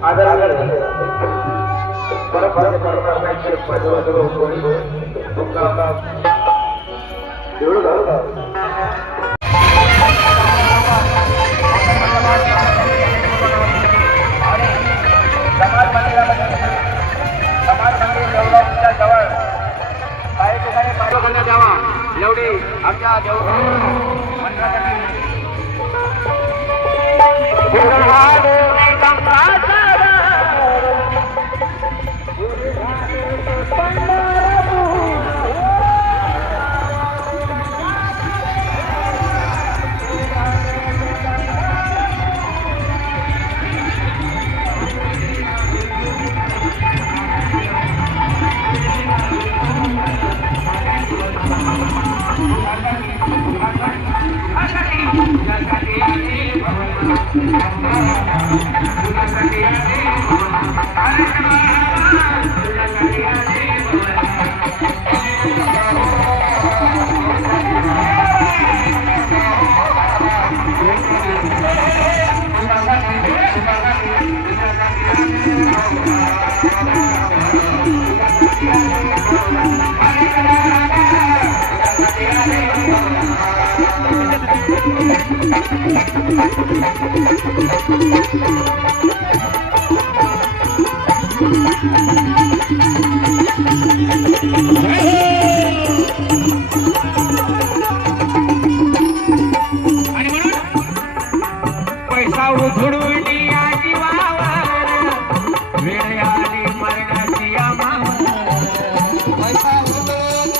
आदरणीय परंपराचे पदवदव कोणी तुमका एवढं समाज मंदिर देवळाच्या जवळ काही ठिकाणी पाठव करण्यात यावा एवढी आमच्या देव मंडळासाठी पैसा उधळून या जीवावर वेळ आली मरणाची आम्हावर पैसा उधळून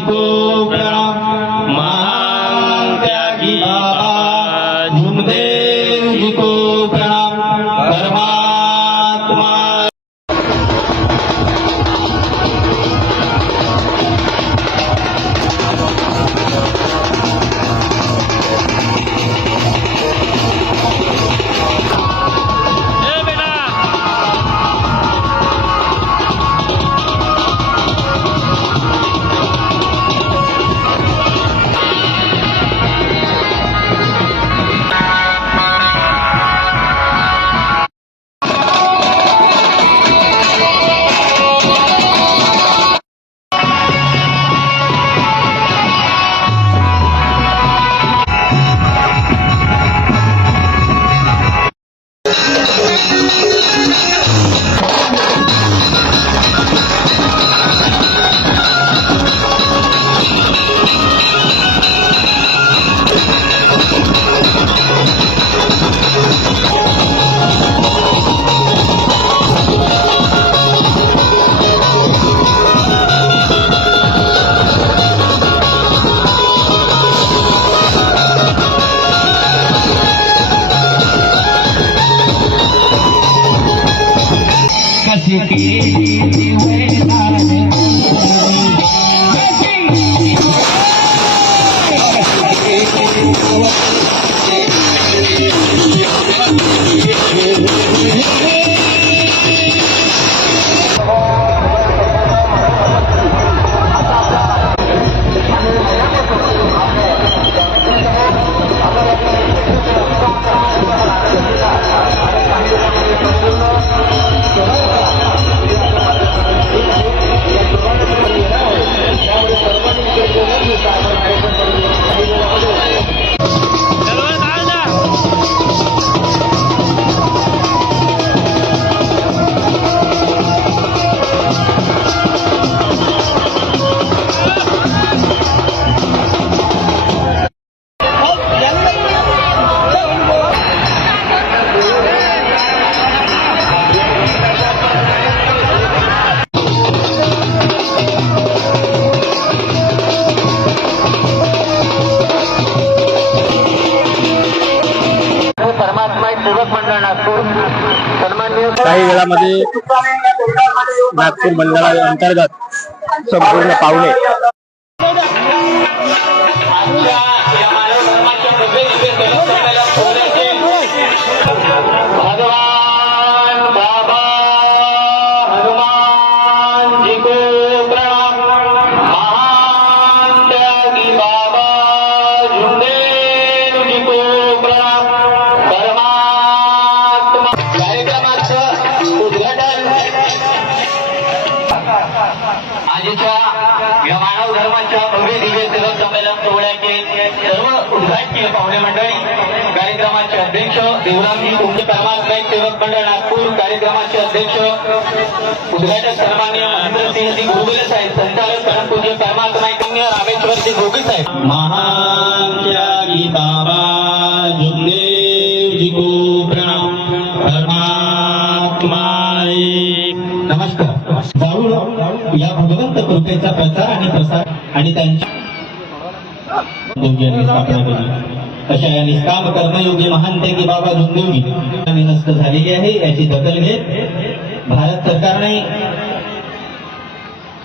को प्रणाम। महान त्यागी बाबा झुमदेव जी को प्रणाम। परमात्मा काही वेळामध्ये नागपूर मंडळा अंतर्गत संपूर्ण पावणे भगवान बाबा हनुमान जी को प्रणाम। महान त्यागी बाबा झुमदेव जी को प्रणाम। परमात्मा कार्यक्रमाचं उद्घाटन आजच्या या मानव धर्माच्या भव्य दिव्य सेवा संमेलन सोहळ्याचे सर्व उद्घाटनीय पाहुणे मंडळी, कार्यक्रमाचे अध्यक्ष देवरामजी तुमचे परमात्मा सेवक मंडळ नागपूर, कार्यक्रमाचे अध्यक्ष उद्घाटक सन्माननीय महेंद्रसिंहजी गुरुगुले साहेब, संचालक परमपूज्य परमात्मा रामेश्वरजी गोगी साहेब। महान त्यागी बाबा झुमदेव जी को प्रणाम। परमात्मा नमस्कार। जाऊन या भगवंत कृपेचा प्रचार आणि प्रसार आणि त्यांच्या स्थापना केली अशा या निष्काम कर्मयोगी महान त्यागी बाबा झुमदेवजी नष्ट झालेली आहे, याची दखल घेत भारत सरकारने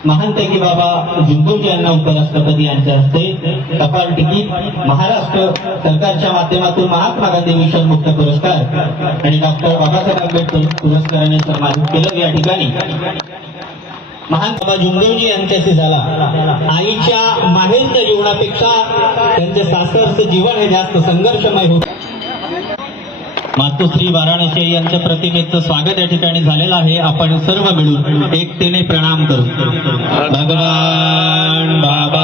महान त्यागी बाबा झुमदेवजी यांना उपराष्ट्रपती यांच्या हस्ते टपाल तिकीट, महाराष्ट्र सरकारच्या माध्यमातून महात्मा गांधी मिशन मुक्त पुरस्कार आणि डॉक्टर बाबासाहेब आंबेडकर पुरस्काराने सन्मानित केलं। या ठिकाणी महान बाबा झुमदेवजी यांच्याशी झाला। आईच्या माहेरच्या जीवनापेक्षा त्यांचे सासरचं जीवन हे जास्त संघर्षमय होते। मातोश्री वाराणसी यांच्या प्रतिमेचं स्वागत या ठिकाणी झालेलं आहे। आपण सर्व मिळून एकतेने प्रणाम करू। भगवान बाबा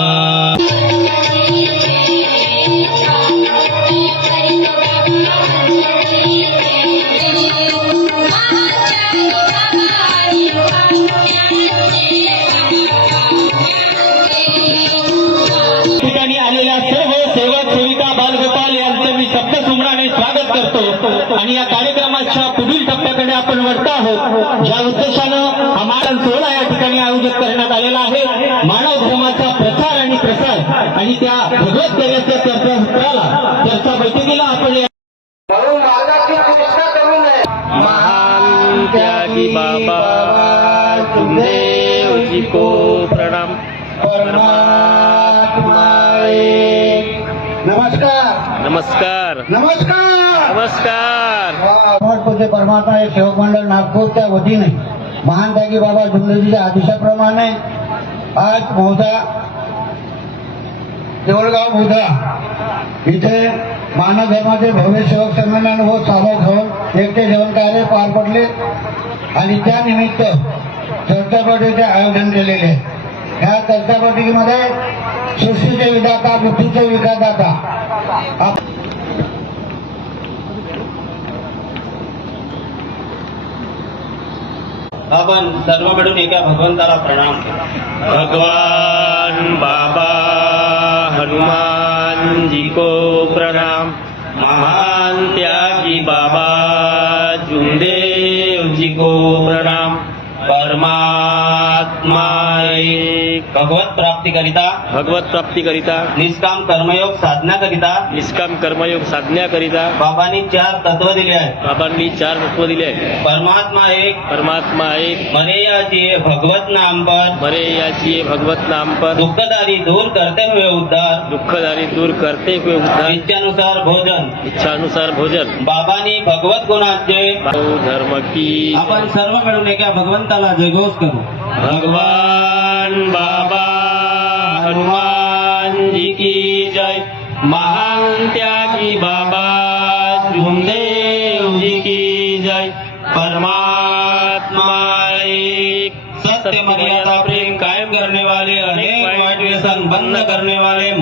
ठिकाणी आलेल्या सर्व सेवक सेविका बालगोपाल यांचं मी शब्दसुमराने स्वागत करतो आणि या कार्यक्रमाच्या पुढील टप्प्याकडे आपण वळत आहोत, ज्या उद्देशानं हा मानव सोहळा या ठिकाणी आयोजित करण्यात आलेला आहे। मानव धर्माचा प्रचार आणि आणि त्या भगवत सेवेच्या चर्चा बैठकीला आपण म्हणून मार्गाची चेष्टा करू नये. महान त्यागी बाबा तुमदेव जी को प्रणाम. परमात्मा एक. नमस्कार नमस्कार नमस्कार. नमस्कार. पूज्य परमात्मा एक सेवक मंडळ नागपूरच्या वतीने महान त्यागी बाबा जुमलेजीच्या आदेशाप्रमाणे आज मौजा देवळगाव मौजा इथे मानव धर्माचे भव्य सेवक संमेलन व सामूहिक होऊन एकटे जेवण कार्य पार पडले आणि त्यानिमित्त चर्चा बैठकीचे आयोजन केलेले आहे. या चर्चा बैठकीमध्ये सृष्टीचे विधाता बुद्धीचे विकासदाता आपण सर्व मिळून एका भगवंताला प्रणाम करू. भगवान बाबा हनुमान जी को प्रणाम. महान त्यागी बाबा जुमदेव जी को प्रणाम. परमात्मा एक. भगवत प्राप्तीकरिता भगवत प्राप्तीकरिता निष्काम कर्मयोग साधण्याकरिता निष्काम कर्मयोग साधण्याकरिता बाबांनी 4 तत्व दिले आहेत. बाबांनी 4 तत्व दिले आहेत. परमात्मा एक, परमात्मा एक, मरे याची भगवत नाम पर, मरे याची भगवत नाम पर, दुःखदारी दूर करते हुए उद्धार, दुःखदारी दूर करते हुए उद्धार, इच्छानुसार भोजन. इच्छानुसार भोजन. बाबांनी भगवत गुणांचे धर्म की आपण सर्व मिळून एका भगवंताला जयघोष करू. भगवान बाबा हनुमान जी की जय. महान त्यागी बाबा जुमदेव जी की जय. परमात्मा एक. सत्य मर्यादा प्रेम कायम करने वाले, अनेक वाइट व्यसन बंद करने वाले